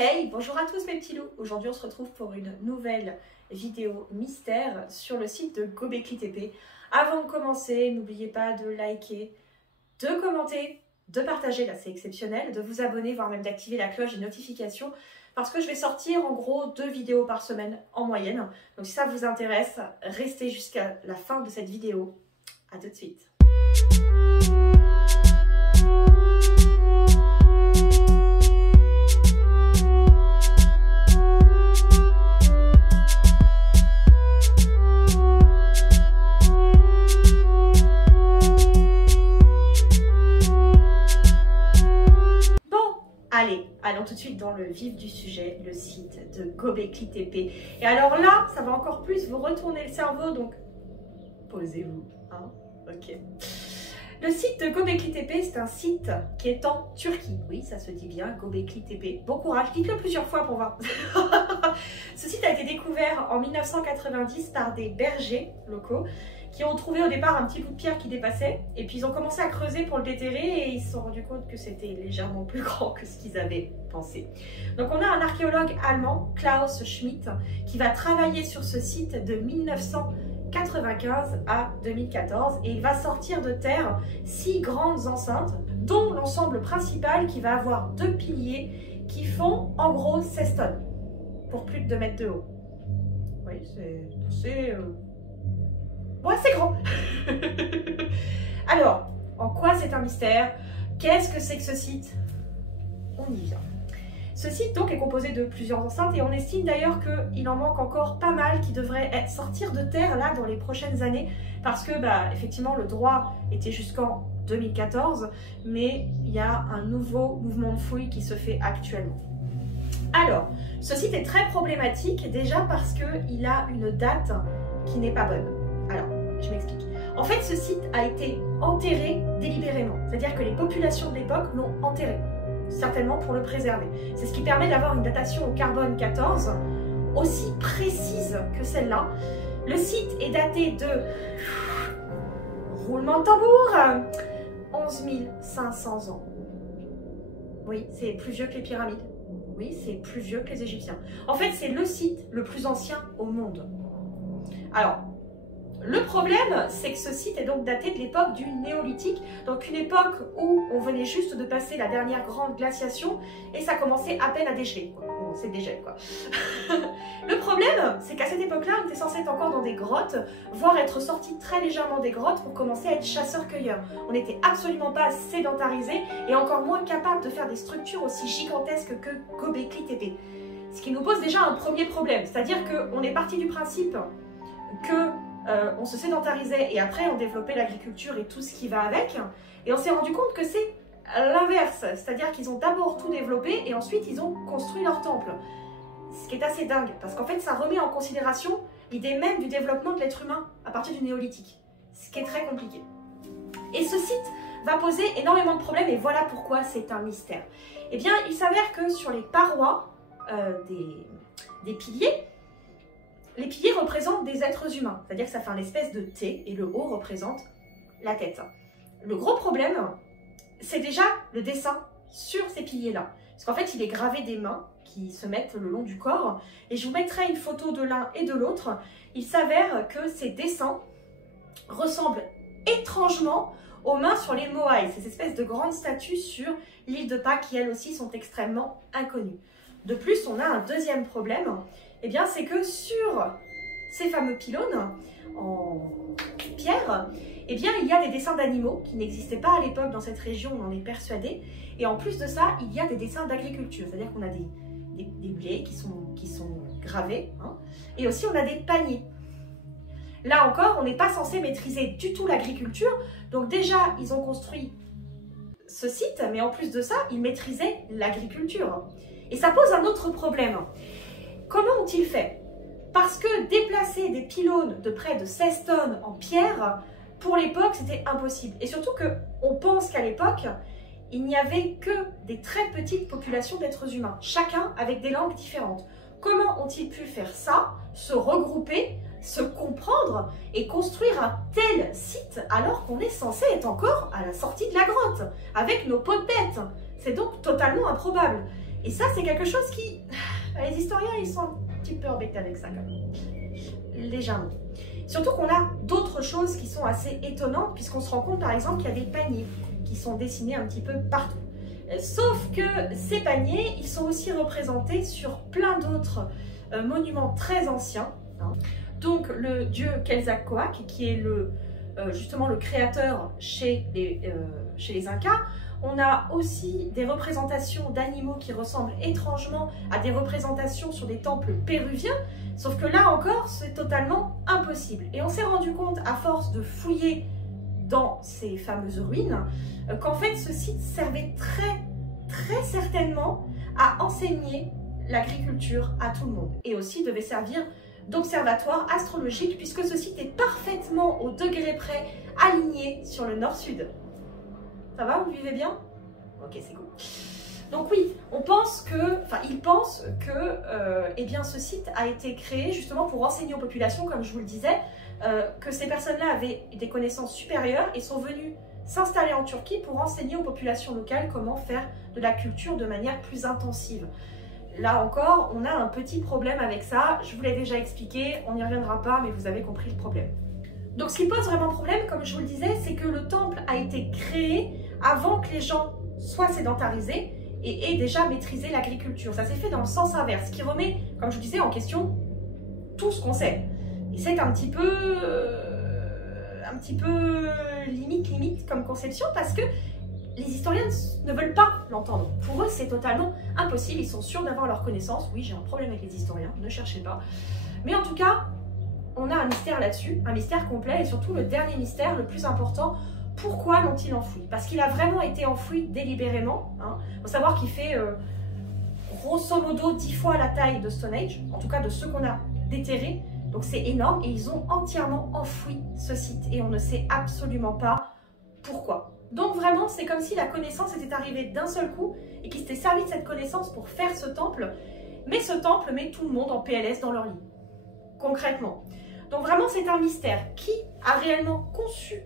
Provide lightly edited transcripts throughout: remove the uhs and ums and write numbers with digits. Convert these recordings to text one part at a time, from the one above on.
Hey, bonjour à tous mes petits loups. Aujourd'hui on se retrouve pour une nouvelle vidéo mystère sur le site de Gobekli Tepe. Avant de commencer, n'oubliez pas de liker, de commenter, de partager, là c'est exceptionnel, de vous abonner, voire même d'activer la cloche des notifications parce que je vais sortir en gros 2 vidéos par semaine en moyenne. Donc si ça vous intéresse, restez jusqu'à la fin de cette vidéo. À tout de suite. Allez, allons tout de suite dans le vif du sujet, le site de Gobekli Tepe. Et alors là, ça va encore plus vous retourner le cerveau, donc posez-vous, hein, ok. Le site de Gobekli Tepe, c'est un site qui est en Turquie. Oui, ça se dit bien, Gobekli Tepe. Bon courage, dites-le plusieurs fois pour voir. Ce site a été découvert en 1990 par des bergers locaux qui ont trouvé au départ un petit bout de pierre qui dépassait, et puis ils ont commencé à creuser pour le déterrer et ils se sont rendus compte que c'était légèrement plus grand que ce qu'ils avaient pensé. Donc on a un archéologue allemand, Klaus Schmidt, qui va travailler sur ce site de 1995 à 2014 et il va sortir de terre 6 grandes enceintes, dont l'ensemble principal qui va avoir 2 piliers qui font en gros 16 tonnes, pour plus de 2 mètres de haut. Oui, c'est bon, c'est grand. Alors, en quoi c'est un mystère? Qu'est-ce que c'est que ce site? On y vient. Ce site donc est composé de plusieurs enceintes et on estime d'ailleurs qu'il en manque encore pas mal qui devraient sortir de terre là dans les prochaines années parce que effectivement le droit était jusqu'en 2014 mais il y a un nouveau mouvement de fouille qui se fait actuellement. Alors, ce site est très problématique déjà parce qu'il a une date qui n'est pas bonne. Alors, je m'explique. En fait, ce site a été enterré délibérément. C'est-à-dire que les populations de l'époque l'ont enterré, certainement pour le préserver. C'est ce qui permet d'avoir une datation au carbone 14 aussi précise que celle-là. Le site est daté de, roulement de tambour, 11 500 ans. Oui, c'est plus vieux que les pyramides. Oui, c'est plus vieux que les Égyptiens. En fait, c'est le site le plus ancien au monde. Alors, le problème, c'est que ce site est donc daté de l'époque du néolithique, donc une époque où on venait juste de passer la dernière grande glaciation et ça commençait à peine à dégeler. Bon, c'est dégel quoi. Le problème, c'est qu'à cette époque-là, on était censé être encore dans des grottes, voire être sorti très légèrement des grottes pour commencer à être chasseur-cueilleur. On n'était absolument pas sédentarisé et encore moins capable de faire des structures aussi gigantesques que Gobekli Tepe. Ce qui nous pose déjà un premier problème, c'est-à-dire qu'on est parti du principe que on se sédentarisait et après on développait l'agriculture et tout ce qui va avec. Et on s'est rendu compte que c'est l'inverse, c'est-à-dire qu'ils ont d'abord tout développé et ensuite ils ont construit leur temple. Ce qui est assez dingue, parce qu'en fait ça remet en considération l'idée même du développement de l'être humain à partir du néolithique, ce qui est très compliqué. Et ce site va poser énormément de problèmes et voilà pourquoi c'est un mystère. Eh bien, il s'avère que sur les parois des piliers, les piliers représentent des êtres humains, c'est-à-dire que ça fait une espèce de T et le haut représente la tête. Le gros problème, c'est déjà le dessin sur ces piliers-là. Parce qu'en fait, il est gravé des mains qui se mettent le long du corps. Et je vous mettrai une photo de l'un et de l'autre. Il s'avère que ces dessins ressemblent étrangement aux mains sur les Moai, ces espèces de grandes statues sur l'île de Pâques qui, elles aussi, sont extrêmement inconnues. De plus, on a un deuxième problème. Eh bien, c'est que sur ces fameux pylônes en pierre, eh bien, il y a des dessins d'animaux qui n'existaient pas à l'époque dans cette région, on en est persuadé. Et en plus de ça, il y a des dessins d'agriculture, c'est-à-dire qu'on a des blés qui sont gravés, hein, et aussi on a des paniers. Là encore, on n'est pas censé maîtriser du tout l'agriculture, donc déjà, ils ont construit ce site, mais en plus de ça, ils maîtrisaient l'agriculture. Et ça pose un autre problème. Comment ont-ils fait? Parce que déplacer des pylônes de près de 16 tonnes en pierre, pour l'époque, c'était impossible. Et surtout qu'on pense qu'à l'époque, il n'y avait que des très petites populations d'êtres humains, chacun avec des langues différentes. Comment ont-ils pu faire ça, se regrouper, se comprendre et construire un tel site alors qu'on est censé être encore à la sortie de la grotte, avec nos peaux de bête? C'est donc totalement improbable. Et ça, c'est quelque chose qui... Les historiens, ils sont un petit peu embêtés avec ça, quand même. Légèrement. Surtout qu'on a d'autres choses qui sont assez étonnantes, puisqu'on se rend compte, par exemple, qu'il y a des paniers qui sont dessinés un petit peu partout. Sauf que ces paniers, ils sont aussi représentés sur plein d'autres monuments très anciens. Hein. Donc, le dieu Quetzalcoatl, qui est justement le créateur chez les Incas. On a aussi des représentations d'animaux qui ressemblent étrangement à des représentations sur des temples péruviens, sauf que là encore, c'est totalement impossible. Et on s'est rendu compte, à force de fouiller dans ces fameuses ruines, qu'en fait, ce site servait très certainement à enseigner l'agriculture à tout le monde. Et aussi devait servir d'observatoire astrologique, puisque ce site est parfaitement au degré près aligné sur le nord-sud. Ça va, vous vivez bien? Ok, c'est cool. Donc oui, ils pensent que eh bien, ce site a été créé justement pour enseigner aux populations, comme je vous le disais, que ces personnes-là avaient des connaissances supérieures et sont venues s'installer en Turquie pour enseigner aux populations locales comment faire de la culture de manière plus intensive. Là encore, on a un petit problème avec ça. Je vous l'ai déjà expliqué, on n'y reviendra pas, mais vous avez compris le problème. Donc ce qui pose vraiment problème, comme je vous le disais, c'est que le temple a été créé avant que les gens soient sédentarisés et aient déjà maîtrisé l'agriculture. Ça s'est fait dans le sens inverse, ce qui remet, comme je vous disais, en question tout ce qu'on sait. Et c'est un petit peu limite comme conception, parce que les historiens ne veulent pas l'entendre. Pour eux, c'est totalement impossible. Ils sont sûrs d'avoir leur connaissance. Oui, j'ai un problème avec les historiens, ne cherchez pas. Mais en tout cas, on a un mystère là-dessus, un mystère complet. Et surtout, le dernier mystère, le plus important, pourquoi l'ont-ils enfoui? Parce qu'il a vraiment été enfoui délibérément. Il faut savoir qu'il fait grosso modo 10 fois la taille de Stone Age, en tout cas de ceux qu'on a déterrés. Donc c'est énorme. Et ils ont entièrement enfoui ce site. Et on ne sait absolument pas pourquoi. Donc vraiment, c'est comme si la connaissance était arrivée d'un seul coup et qu'ils s'étaient servi de cette connaissance pour faire ce temple. Mais ce temple met tout le monde en PLS dans leur lit, concrètement. Donc vraiment, c'est un mystère. Qui a réellement conçu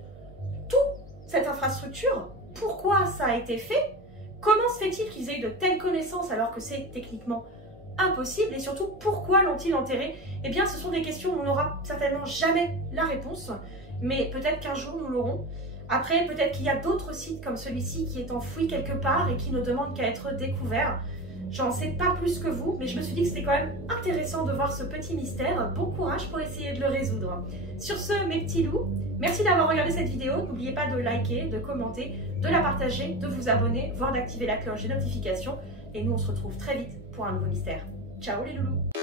toute cette infrastructure? Pourquoi ça a été fait? Comment se fait-il qu'ils aient eu de telles connaissances alors que c'est techniquement impossible? Et surtout, pourquoi l'ont-ils enterré? Eh bien, ce sont des questions où on n'aura certainement jamais la réponse. Mais peut-être qu'un jour, nous l'aurons. Après, peut-être qu'il y a d'autres sites comme celui-ci qui est enfoui quelque part et qui ne demande qu'à être découvert. J'en sais pas plus que vous, mais je me suis dit que c'était quand même intéressant de voir ce petit mystère. Bon courage pour essayer de le résoudre. Sur ce, mes petits loups, merci d'avoir regardé cette vidéo. N'oubliez pas de liker, de commenter, de la partager, de vous abonner, voire d'activer la cloche des notifications. Et nous, on se retrouve très vite pour un nouveau mystère. Ciao les loulous!